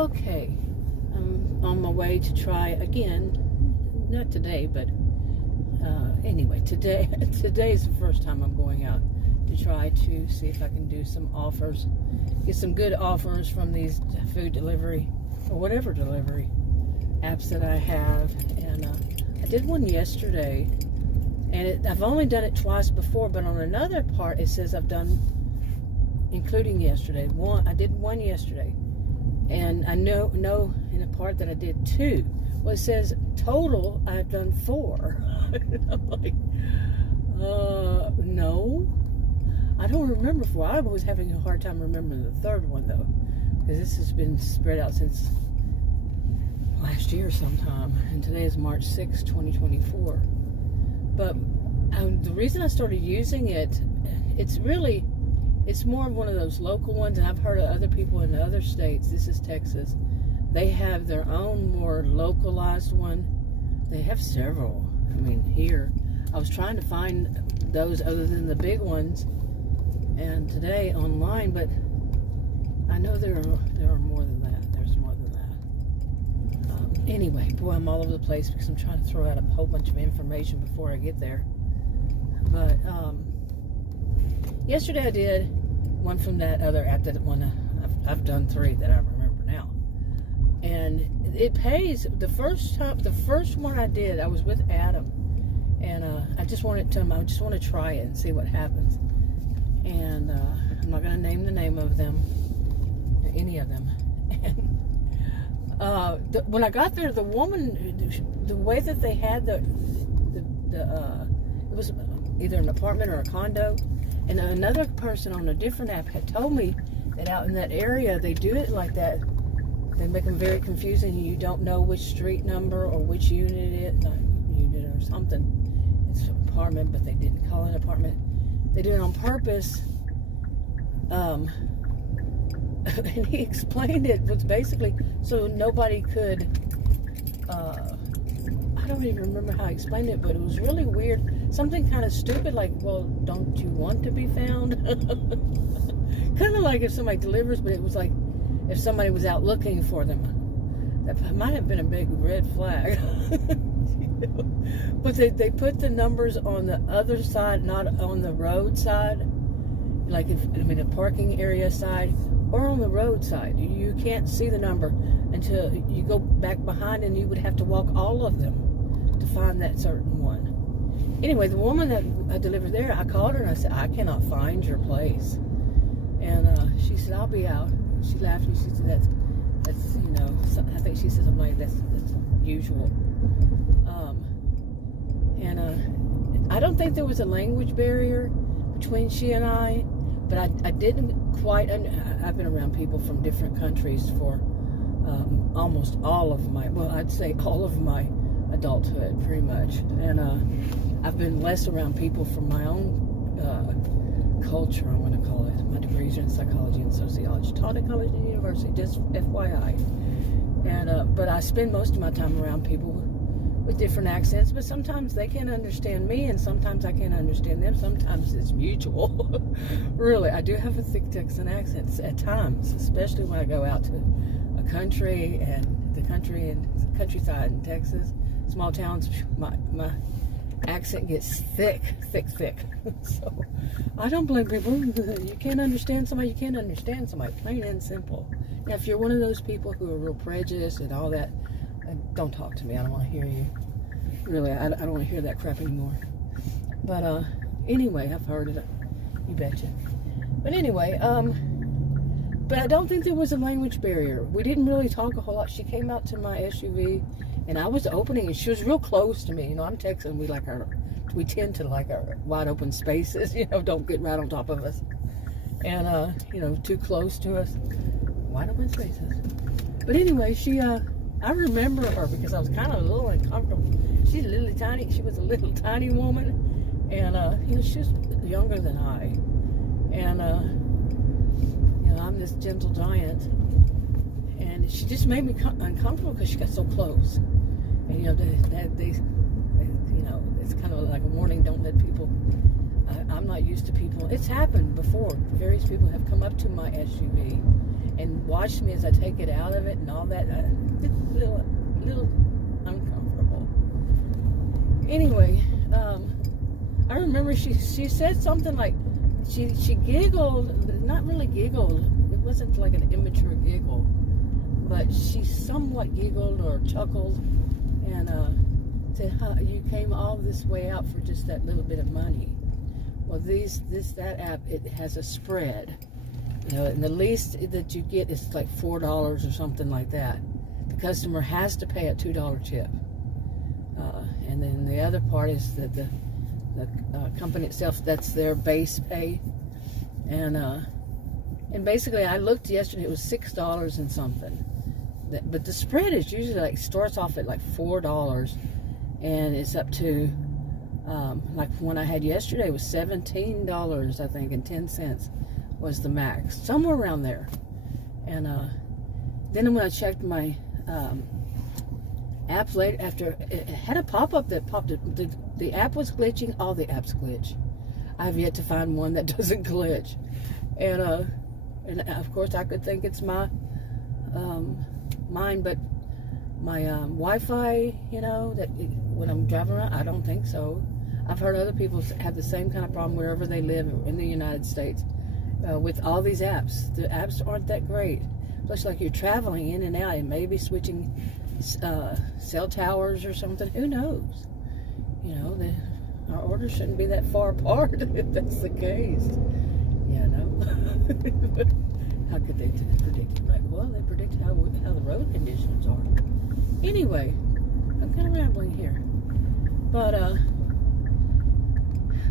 Okay, I'm on my way to try again. Not today, but anyway, today is the first time I'm going out to try to see if I can do some offers, get some good offers from these food delivery or whatever delivery apps that I have. And I did one yesterday, and I've only done it twice before, but on another part it says I've done, including yesterday, I did one yesterday, and I know in a part that I did two. Well, it says total I've done 4. I'm like, no, I don't remember 4. I was having a hard time remembering the third one though, because this has been spread out since last year sometime, and today is March 6, 2024. But the reason I started using it, it's more of one of those local ones, and I've heard of other people in other states. This is Texas. They have their own more localized one. They have several. I mean, here I was trying to find those other than the big ones, and today online, but I know there are more than that. There's more than that. Anyway, boy, I'm all over the place because I'm trying to throw out a whole bunch of information before I get there. But yesterday I did one from that other app that I've done 3 that I remember now, and it pays. The first one I did, I was with Adam, and I just want to try it and see what happens. And I'm not going to name the name of them, any of them. And when I got there, the woman, the way that they had it was either an apartment or a condo, and another person on a different app had told me that out in that area they do it like that. They make them very confusing. You don't know which street number or which unit it is, not unit or something. It's an apartment, but they didn't call it an apartment. They do it on purpose. And he explained it was basically so nobody could, I don't even remember how he explained it, but it was really weird. Something kind of stupid like, well, don't you want to be found? Kind of like if somebody delivers, but it was like if somebody was out looking for them. That might have been a big red flag. You know? But they put the numbers on the other side, not on the road side. Like a parking area side or on the road side. You can't see the number until you go back behind, and you would have to walk all of them to find that certain one. Anyway, the woman that I delivered there, I called her and I said, I cannot find your place. And she said, I'll be out. She laughed and she said, that's I think she said something like that's usual. And I don't think there was a language barrier between she and I, but I didn't quite. I've been around people from different countries for almost all of I'd say all of my adulthood, pretty much. And I've been less around people from my own culture, I'm going to call it. My degrees are in psychology and sociology, taught at college and university, just FYI. And but I spend most of my time around people with different accents, but sometimes they can't understand me, and sometimes I can't understand them. Sometimes it's mutual. Really, I do have a thick Texan accent at times, especially when I go out to a country and countryside in Texas, small towns. My accent gets thick. So I don't blame people. You can't understand somebody, you can't understand somebody, plain and simple. Now, if you're one of those people who are real prejudiced and all that, don't talk to me. I don't want to hear you. Really, I don't want to hear that crap anymore. But anyway, I've heard it. You betcha. But anyway, but I don't think there was a language barrier. We didn't really talk a whole lot. She came out to my SUV, and I was opening, and she was real close to me. You know, I'm Texan. We tend to like our wide open spaces. You know, don't get right on top of us, and too close to us. Wide open spaces. But anyway, I remember her because I was kind of a little uncomfortable. She was a little tiny woman, and she was younger than I, and I'm this gentle giant, and she just made me uncomfortable because she got so close. And they it's kind of like a warning: don't let people I'm not used to people. It's happened before. Various people have come up to my SUV and watched me as I take it out of it and all that. It's a little uncomfortable. Anyway, I remember she said something like, she giggled, not really giggled. It wasn't like an immature giggle, but she somewhat giggled or chuckled and said, you came all this way out for just that little bit of money. Well, that app, it has a spread, and the least that you get is like $4 or something like that. The customer has to pay a $2 tip, and then the other part is that the company itself, that's their base pay, and basically I looked yesterday, it was $6 and something, but the spread is usually like starts off at like $4, and it's up to like one I had yesterday was $17, I think, and 10 cents was the max, somewhere around there. And then when I checked my app later, after it had a pop-up that popped up, the app was glitching. All the apps glitch. I've yet to find one that doesn't glitch, and of course I could think it's mine, but my Wi-Fi, that when I'm driving around, I don't think so. I've heard other people have the same kind of problem wherever they live in the United States with all these apps. The apps aren't that great. Plus, like you're traveling in and out and maybe switching cell towers or something. Who knows? Our orders shouldn't be that far apart if that's the case. How could they predict it? Right? Well, they predict how the road conditions are. Anyway, I'm kind of rambling here, but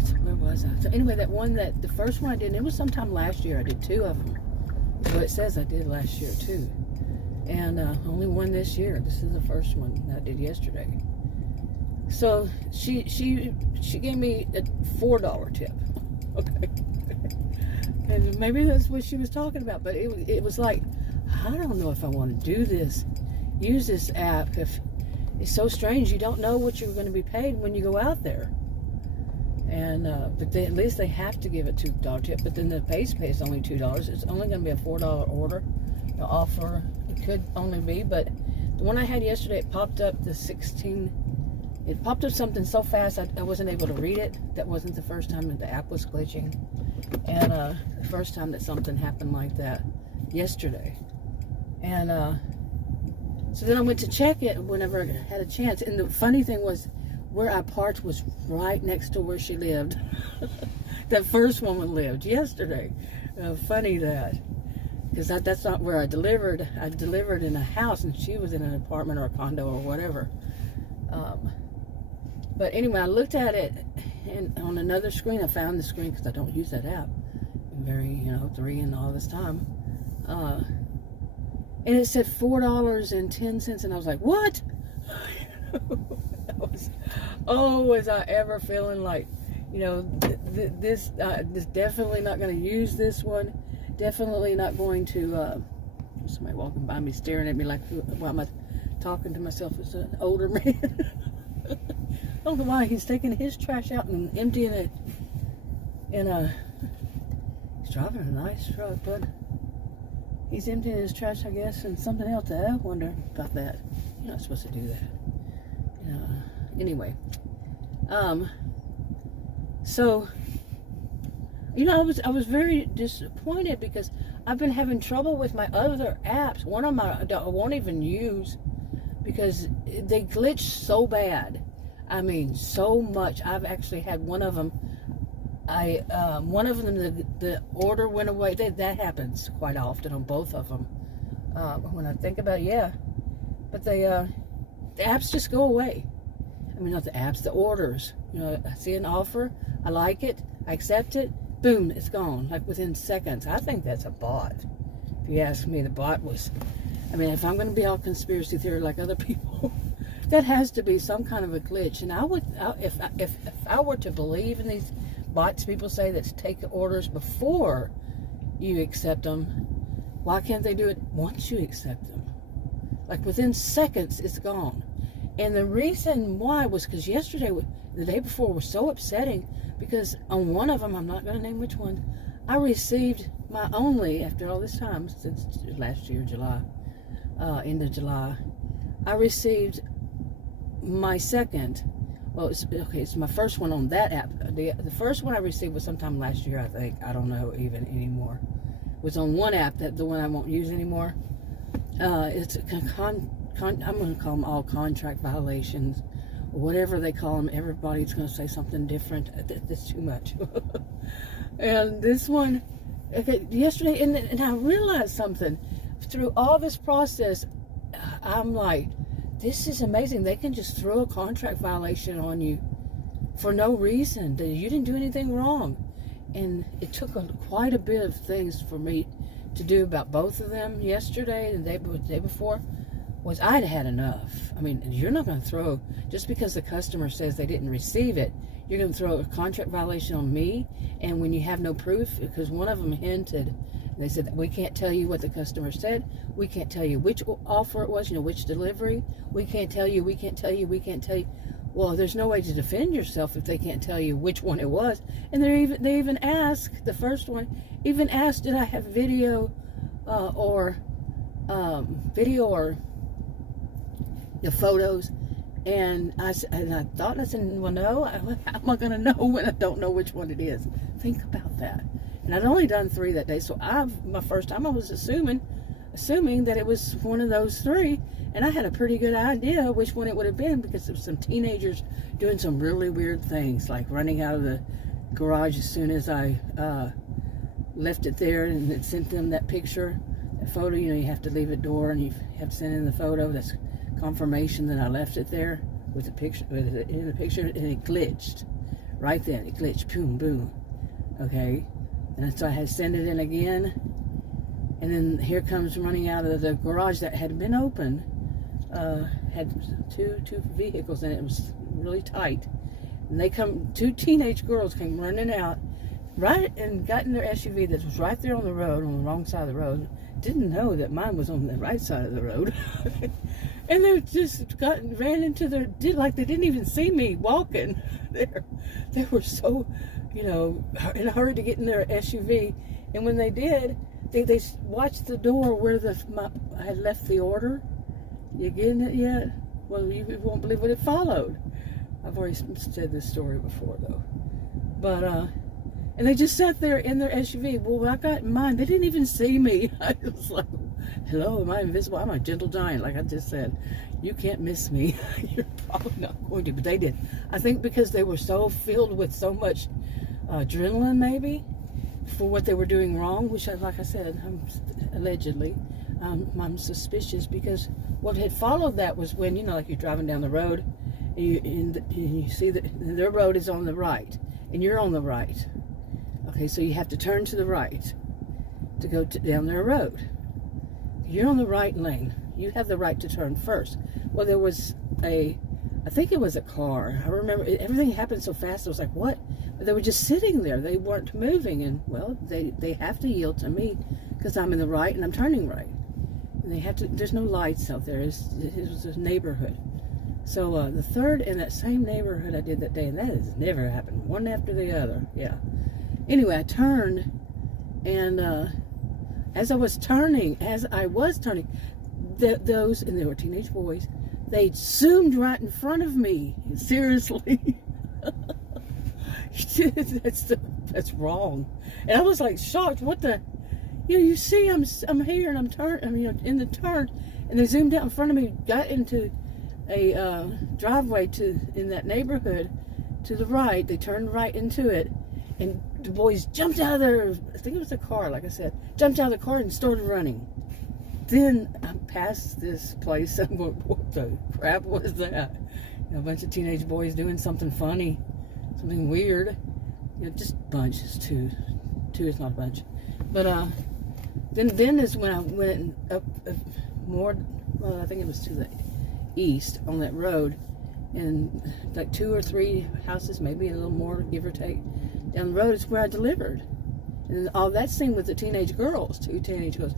so where was I? So anyway, the first one I did, it was sometime last year. I did 2 of them. Well, it says I did last year too, and only one this year. This is the first one that I did yesterday. So she gave me a $4 tip. Okay. And maybe that's what she was talking about, but it was like, I don't know if I want to use this app. If it's so strange, you don't know what you're going to be paid when you go out there. And but at least they have to give a $2 tip. But then the base pay is only $2. It's only going to be a $4 order. The offer, it could only be, but the one I had yesterday, it popped up the 16. It popped up something so fast I wasn't able to read it. That wasn't the first time that the app was glitching, and the first time that something happened like that yesterday. And so then I went to check it whenever I had a chance. And the funny thing was, where I parked was right next to where she lived. That first woman lived yesterday. Funny that, because that's not where I delivered. I delivered in a house, and she was in an apartment or a condo or whatever. But anyway, I looked at it, and on another screen, I found the screen because I don't use that app. I'm very, 3 and all this time. And it said $4.10, and I was like, what? Was I ever feeling like, this definitely not going to use this one. Definitely not going to, somebody walking by me staring at me like, why am I talking to myself as an older man? I don't know why he's taking his trash out and emptying it he's driving a nice truck, but he's emptying his trash, I guess, and something else. I wonder about that. You're not supposed to do that. Anyway, so I was very disappointed because I've been having trouble with my other apps. One of my I won't even use because they glitch so bad. I mean, so much. I've actually had one of them. The order went away. That happens quite often on both of them. When I think about it, yeah. But the apps just go away. I mean, not the apps, the orders. I see an offer, I like it, I accept it, boom, it's gone, like within seconds. I think that's a bot. If you ask me, the bot was, if I'm going to be all conspiracy theory like other people, that has to be some kind of a glitch. And if I were to believe in these bots people say that take orders before you accept them, why can't they do it once you accept them? Like within seconds, it's gone. And the reason why was because yesterday, the day before, was so upsetting because on one of them, I'm not going to name which one, I received my only, after all this time, since last year, July, end of July, I received my second, well, it's my first one on that app. The first one I received was sometime last year, I think. I don't know even anymore. It was on one app, the one I won't use anymore. It's I'm going to call them all contract violations, or whatever they call them. Everybody's going to say something different. That's too much. And this one, yesterday, and I realized something. Through all this process, I'm like, this is amazing. They can just throw a contract violation on you for no reason. You didn't do anything wrong. And it took quite a bit of things for me to do about both of them yesterday and the day before. Was I'd had enough. I mean, you're not going to throw, just because the customer says they didn't receive it, you're going to throw a contract violation on me, and when you have no proof, because one of them hinted, they said, we can't tell you what the customer said, we can't tell you which offer it was, which delivery, we can't tell you. Well, there's no way to defend yourself if they can't tell you which one it was. And they even asked, the first one, even asked, did I have video or the photos, and I thought, I said, well, no, how am I going to know when I don't know which one it is? Think about that. And I'd only done 3 that day, so my first time I was assuming that it was one of those 3, and I had a pretty good idea which one it would have been, because there was some teenagers doing some really weird things, like running out of the garage as soon as I left it there, and it sent them that picture, that photo. You have to leave a door, and you have to send in the photo. That's confirmation that I left it there with the picture, in the picture, and it glitched right then. It glitched, boom, boom. Okay, and so I had to send it in again, and then here comes running out of the garage that had been open. Had two vehicles in it. It was really tight, and they 2 teenage girls came running out, right, and got in their SUV that was right there on the road, on the wrong side of the road. Didn't know that mine was on the right side of the road. And they just ran into like they didn't even see me walking there. They were so, in a hurry to get in their SUV. And when they did, they watched the door where I had left the order. You getting it yet? Well, you won't believe what it followed. I've already said this story before, though. But, and they just sat there in their SUV. Well, when I got in mine, they didn't even see me. I was like, hello, am I invisible? I'm a gentle giant, like I just said. You can't miss me. You're probably not going to, but they did. I think because they were so filled with so much adrenaline, maybe, for what they were doing wrong, which, like I said, allegedly, I'm suspicious, because what had followed that was when, like you're driving down the road, and you see that their road is on the right, and you're on the right. Okay, so you have to turn to the right to go down their road. You're on the right lane. You have the right to turn first. Well, there was I think it was a car. I remember everything happened so fast. I was like, what? But they were just sitting there. They weren't moving. And, well, they have to yield to me because I'm in the right and I'm turning right. And they have to, there's no lights out there. It was a neighborhood. So the third in that same neighborhood I did that day, and that has never happened. One after the other. Yeah. Anyway, I turned, and as I was turning, those, and they were teenage boys, they zoomed right in front of me. Seriously. That's wrong. And I was like shocked. What the? You see, I'm here, and I'm in the turn, and they zoomed out in front of me, got into a driveway in that neighborhood to the right. They turned right into it, and the boys jumped out of their, I think it was a car, like I said, jumped out of the car and started running. Then I passed this place, and what the crap was that? A bunch of teenage boys doing something funny, something weird. Just bunches. Two is not a bunch. But then is when I went up more. Well, I think it was to the east on that road, and like 2 or 3 houses, maybe a little more, give or take, down the road is where I delivered. And all that scene with the teenage girls, 2 teenage girls.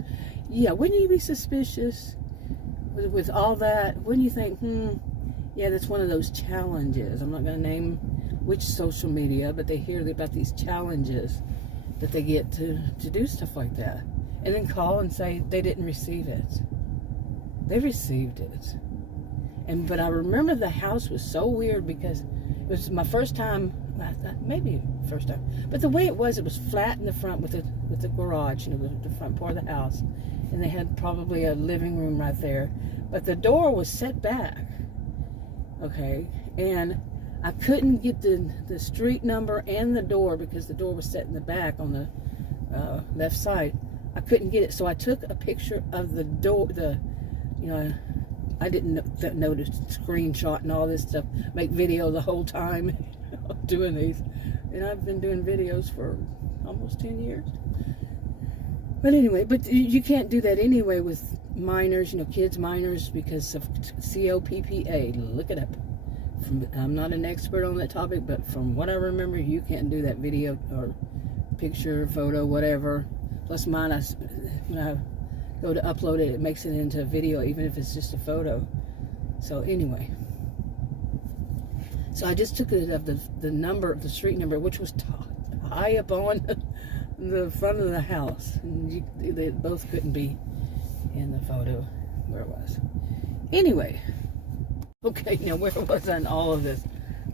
Yeah, wouldn't you be suspicious with all that? Wouldn't you think, Yeah, that's one of those challenges. I'm not going to name which social media, but they hear about these challenges that they get to do stuff like that. And then call and say they didn't receive it. They received it. But I remember the house was so weird because it was my first time, maybe first time, but the way it was flat in the front with the garage, the front part of the house. And they had probably a living room right there. But the door was set back. Okay, and I couldn't get the street number and the door because the door was set in the back on the left side. I couldn't get it, so I took a picture of the door. I didn't know to screenshot and all this stuff, make video the whole time doing these, and I've been doing videos for almost 10 years. But anyway, you can't do that anyway with minors, kids minors, because of COPPA. Look it up. I'm not an expert on that topic, but from what I remember, you can't do that video or picture, photo, whatever. Plus mine, when I go to upload it, it makes it into a video, even if it's just a photo. So anyway, so I just took it of the number, the street number, which was high up on the front of the house, and they both couldn't be in the photo where it was. Anyway, okay, now where was I in all of this?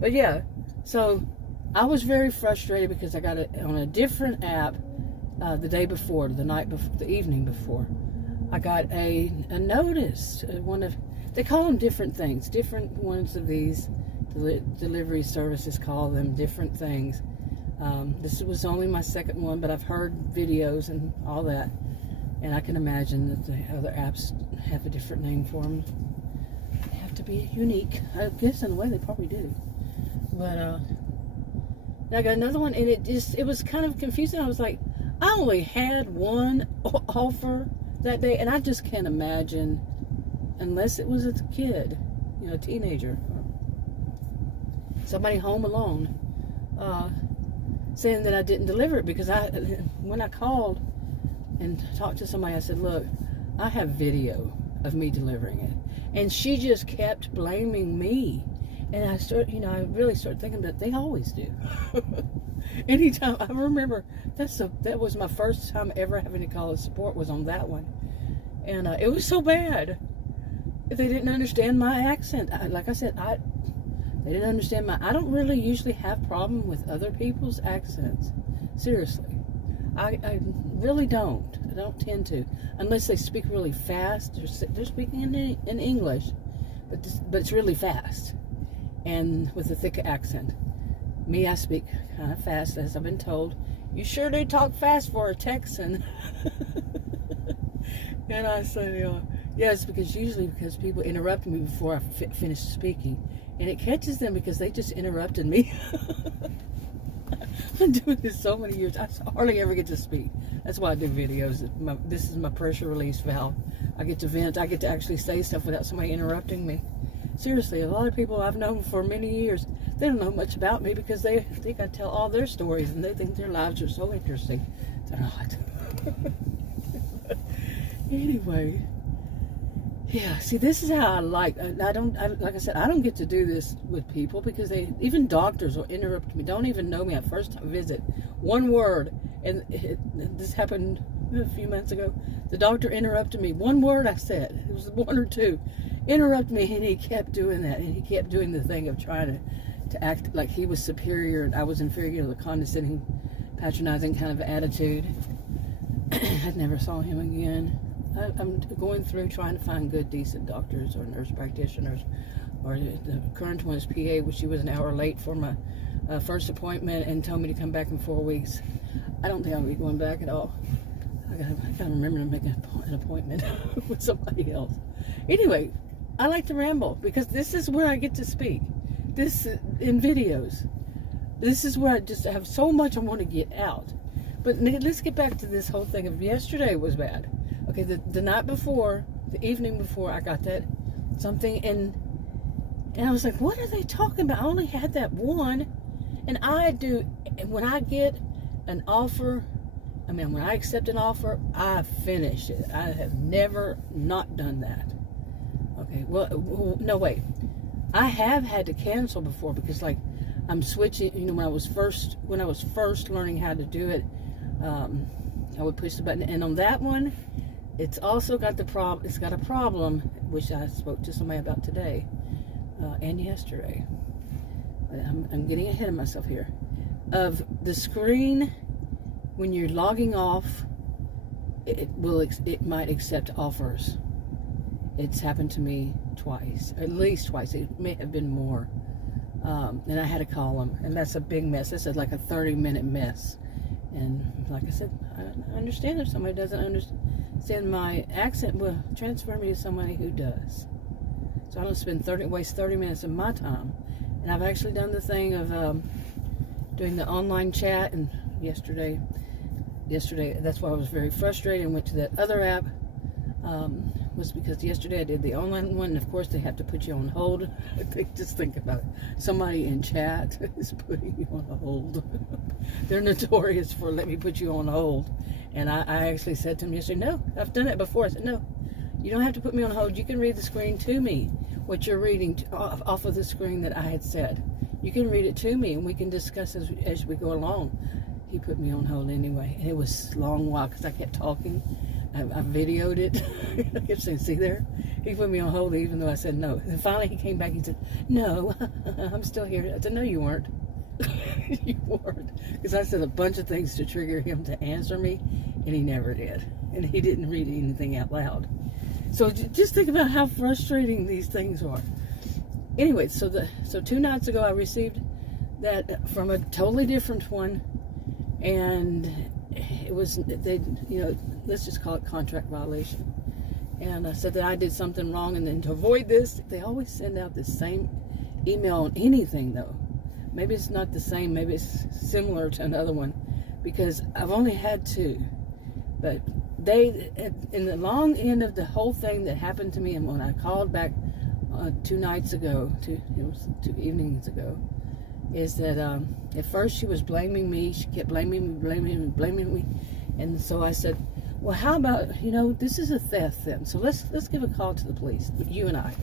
But yeah, so I was very frustrated because I got it on a different app the day before, the night before, the evening before. I got a notice. They call them different things. Different ones of these delivery services call them different things. This was only my second one, but I've heard videos and all that, and I can imagine that the other apps have a different name for them. They have to be unique. I guess in a way they probably do. But I got another one, and it was kind of confusing. I was like, I only had one offer that day, and I just can't imagine, unless it was a kid, a teenager, or somebody home alone, saying that I didn't deliver it, because when I called and talked to somebody, I said, look, I have video of me delivering it. And she just kept blaming me. And I really started thinking that they always do. Anytime, I remember, that was my first time ever having to call support, was on that one. And it was so bad. They didn't understand my accent. Like I said, they didn't understand I don't really usually have problem with other people's accents. Seriously. I really don't. I don't tend to. Unless they speak really fast. They're speaking in English. But it's really fast. And with a thick accent. Me, I speak kind of fast, as I've been told. You sure do talk fast for a Texan. And I say, yes, usually because people interrupt me before I finish speaking. And it catches them because they just interrupted me. I've been doing this so many years. I hardly ever get to speak. That's why I do videos. This is my pressure release valve. I get to vent. I get to actually say stuff without somebody interrupting me. Seriously, a lot of people I've known for many years, they don't know much about me because they think I tell all their stories and they think their lives are so interesting. They're not. Anyway, yeah. See, this is how I like I said, I don't get to do this with people because even doctors will interrupt me. Don't even know me at first visit. One word, and this happened a few months ago. The doctor interrupted me. One word I said. It was one or two. Interrupt me, and he kept doing that, and he kept doing the thing of trying to act like he was superior and I was inferior, the condescending, patronizing kind of attitude. I never saw him again. I'm going through trying to find good, decent doctors or nurse practitioners, or the current one is PA, which she was an hour late for my first appointment and told me to come back in 4 weeks. I don't think I'll be going back at all. I gotta remember to make an appointment with somebody else. Anyway, I like to ramble because this is where I get to speak. This in videos. This is where I just have so much I want to get out. But let's get back to this whole thing of yesterday was bad. Okay, the night before, the evening before, I got that something, and I was like, what are they talking about? I only had that one, and when I get an offer, when I accept an offer, I finish it. I have never not done that. Okay, well, no, wait. I have had to cancel before because, like, I'm switching. You know, when I was first learning how to do it, I would push the button, and on that one, it's also got the problem. It's got a problem, which I spoke to somebody about today and yesterday. I'm getting ahead of myself here. Of the screen, when you're logging off, it might accept offers. It's happened to me twice, at least twice. It may have been more. And I had to call them, and that's a big mess. That's like a 30-minute mess. And like I said, I understand if somebody doesn't understand my accent. Well, transfer me to somebody who does. So I don't waste 30 minutes of my time. And I've actually done the thing of doing the online chat. And yesterday, that's why I was very frustrated and went to that other app. Was because yesterday I did the online one, and of course they have to put you on hold. Just think about it. Somebody in chat is putting you on a hold. They're notorious for let me put you on hold. And I actually said to him yesterday, no, I've done it before. I said, no, you don't have to put me on hold. You can read the screen to me, what you're reading off of the screen that I had said. You can read it to me, and we can discuss as we go along. He put me on hold anyway, and it was a long while because I kept talking. I videoed it. I kept saying, see there? He put me on hold even though I said no. And finally he came back and said, no, I'm still here. I said, no, you weren't. You weren't. Because I said a bunch of things to trigger him to answer me, and he never did. And he didn't read anything out loud. So just think about how frustrating these things are. Anyway, so 2 nights ago I received that from a totally different one, and it was, let's just call it contract violation. And I said that I did something wrong, and then to avoid this, they always send out the same email on anything, though. Maybe it's not the same, maybe it's similar to another one, because I've only had 2. But they, in the long end of the whole thing that happened to me, and when I called back 2 nights ago, 2 evenings ago, is that at first she was blaming me. She kept blaming me. And so I said, well, how about, this is a theft then. So let's give a call to the police. You and I.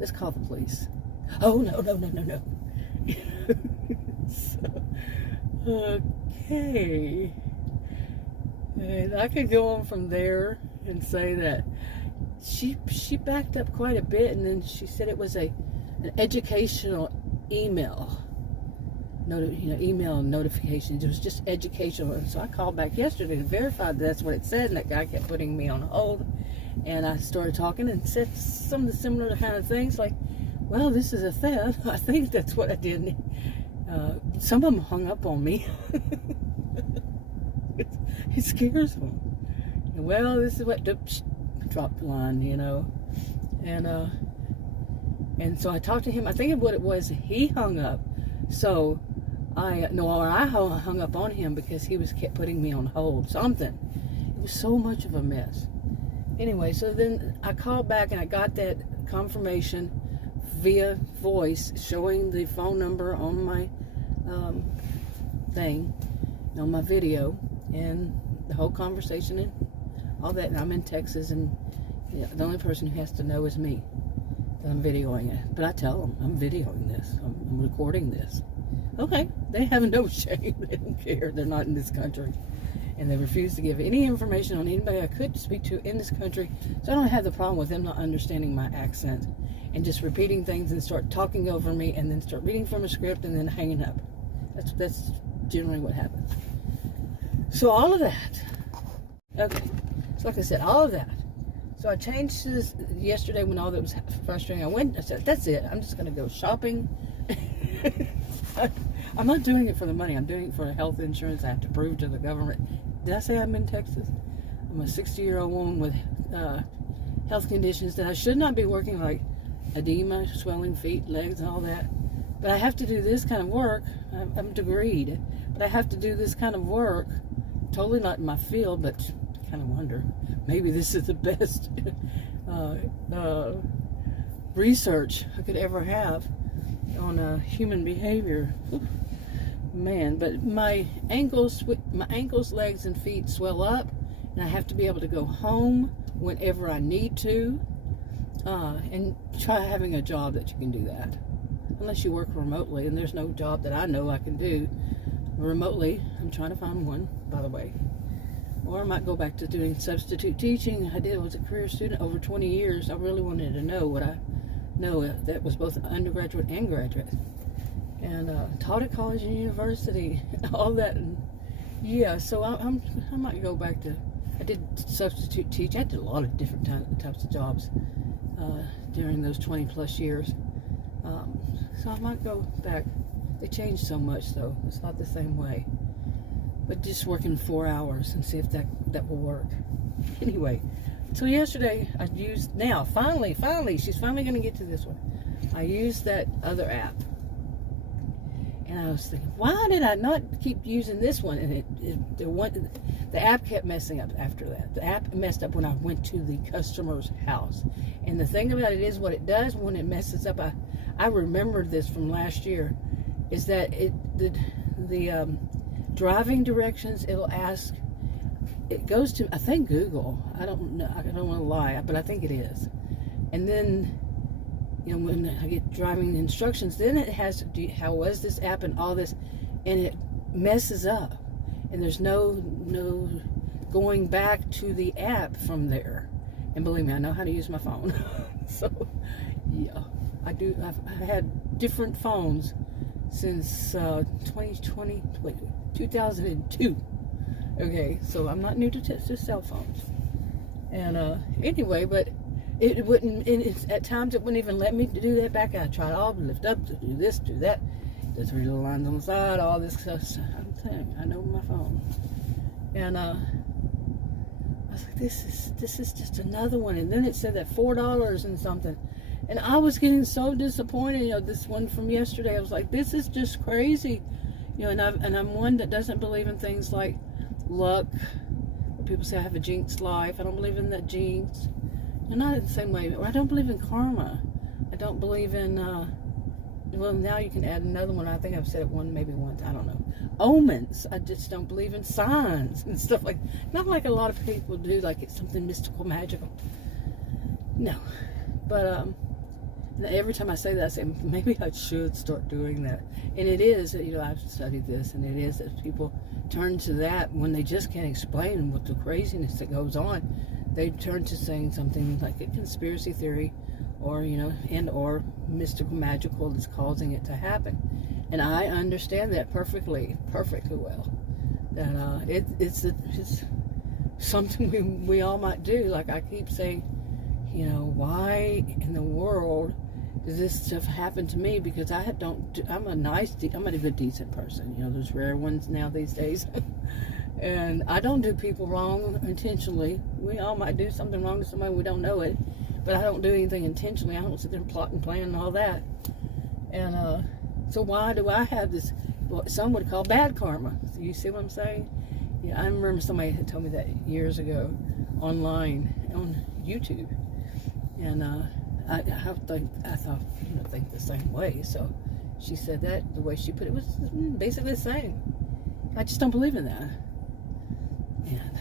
Let's call the police. Oh, no. Okay. And I could go on from there and say that she backed up quite a bit, and then she said it was an educational email. Email notifications. It was just educational. And so I called back yesterday to verify that's what it said, and that guy kept putting me on hold. And I started talking and said some of the similar kind of things like, well, this is a theft. I think that's what I did. Some of them hung up on me. It scares them. Well, this is what dropped the line, And so I talked to him. I think what it was, he hung up. So I hung up on him because he kept putting me on hold. Something. It was so much of a mess. Anyway, so then I called back and I got that confirmation via voice showing the phone number on my thing, on my video, and the whole conversation and all that. And I'm in Texas, and the only person who has to know is me. I'm videoing it. But I tell them, I'm videoing this. I'm recording this. Okay. They have no shame. They don't care. They're not in this country. And they refuse to give any information on anybody I could speak to in this country. So I don't have the problem with them not understanding my accent and just repeating things and start talking over me and then start reading from a script and then hanging up. That's generally what happens. So all of that. Okay. So like I said, all of that. So I changed this yesterday when all that was frustrating. I said, that's it. I'm just going to go shopping. I'm not doing it for the money. I'm doing it for the health insurance. I have to prove to the government. Did I say I'm in Texas? I'm a 60-year-old woman with health conditions that I should not be working, like edema, swelling feet, legs, and all that. But I have to do this kind of work. I'm degreed. But I have to do this kind of work. Totally not in my field, but I kind of wonder. Maybe this is the best research I could ever have on human behavior. Man, but my ankles, legs, and feet swell up, and I have to be able to go home whenever I need to, and try having a job that you can do that. unless you work remotely, and there's no job that I know I can do remotely. I'm trying to find one, by the way. Or I might go back to doing substitute teaching. I was a career student over 20 years. I really wanted to know what I know. That was both undergraduate and graduate. And taught at college and university, all that. And yeah, so I might go back to, I did substitute teach. I did a lot of different types of jobs during those 20 plus years. So I might go back. They changed so much, though. It's not the same way. But just working 4 hours and see if that will work. Anyway, so yesterday I used, finally, she's finally going to get to this one. I used that other app. And I was thinking, why did I not keep using this one? And the app kept messing up after that. The app messed up when I went to the customer's house. And the thing about it is, what it does when it messes up, I remembered this from last year, is that the driving directions, it'll ask, it goes to, I think, Google. I don't know, I don't want to lie, but I think it is. And then, you know, when I get driving instructions, then it has, how was this app and all this, and it messes up. And there's no going back to the app from there. And believe me, I know how to use my phone. So, yeah, I do. I've had different phones since 2002. Okay, so I'm not new to cell phones. And anyway, but it wouldn't, at times it wouldn't even let me do that back. I tried all, lift up, to do this, do that, the 3 little lines on the side, all this stuff. I'm saying, I know my phone. And I was like, this is just another one. And then it said that $4 and something. And I was getting so disappointed. You know, this one from yesterday, I was like, this is just crazy. You know, and I'm one that doesn't believe in things like luck. People say I have a jinxed life. I don't believe in that jinx. Not in the same way. Or I don't believe in karma. I don't believe in, well, now you can add another one. I think I've said it maybe once. I don't know. Omens. I just don't believe in signs and stuff like, not like a lot of people do, like it's something mystical, magical. No. But, every time I say that, I say, maybe I should start doing that. And it is, you know, I've studied this, and it is that people turn to that when they just can't explain what the craziness that goes on. They turn to saying something like a conspiracy theory, or, you know, and or mystical, magical that's causing it to happen. And I understand that perfectly well. That it's something we all might do. Like I keep saying, you know, why in the world does this stuff happen to me? Because I'm a good, decent person. You know, there's rare ones now these days. And I don't do people wrong intentionally. We all might do something wrong to somebody, we don't know it. But I don't do anything intentionally. I don't sit there and plot and plan and all that. And so why do I have this, what some would call bad karma? You see what I'm saying? Yeah, I remember somebody had told me that years ago online on YouTube. And I think the same way. So she said that the way she put it was basically the same. I just don't believe in that. And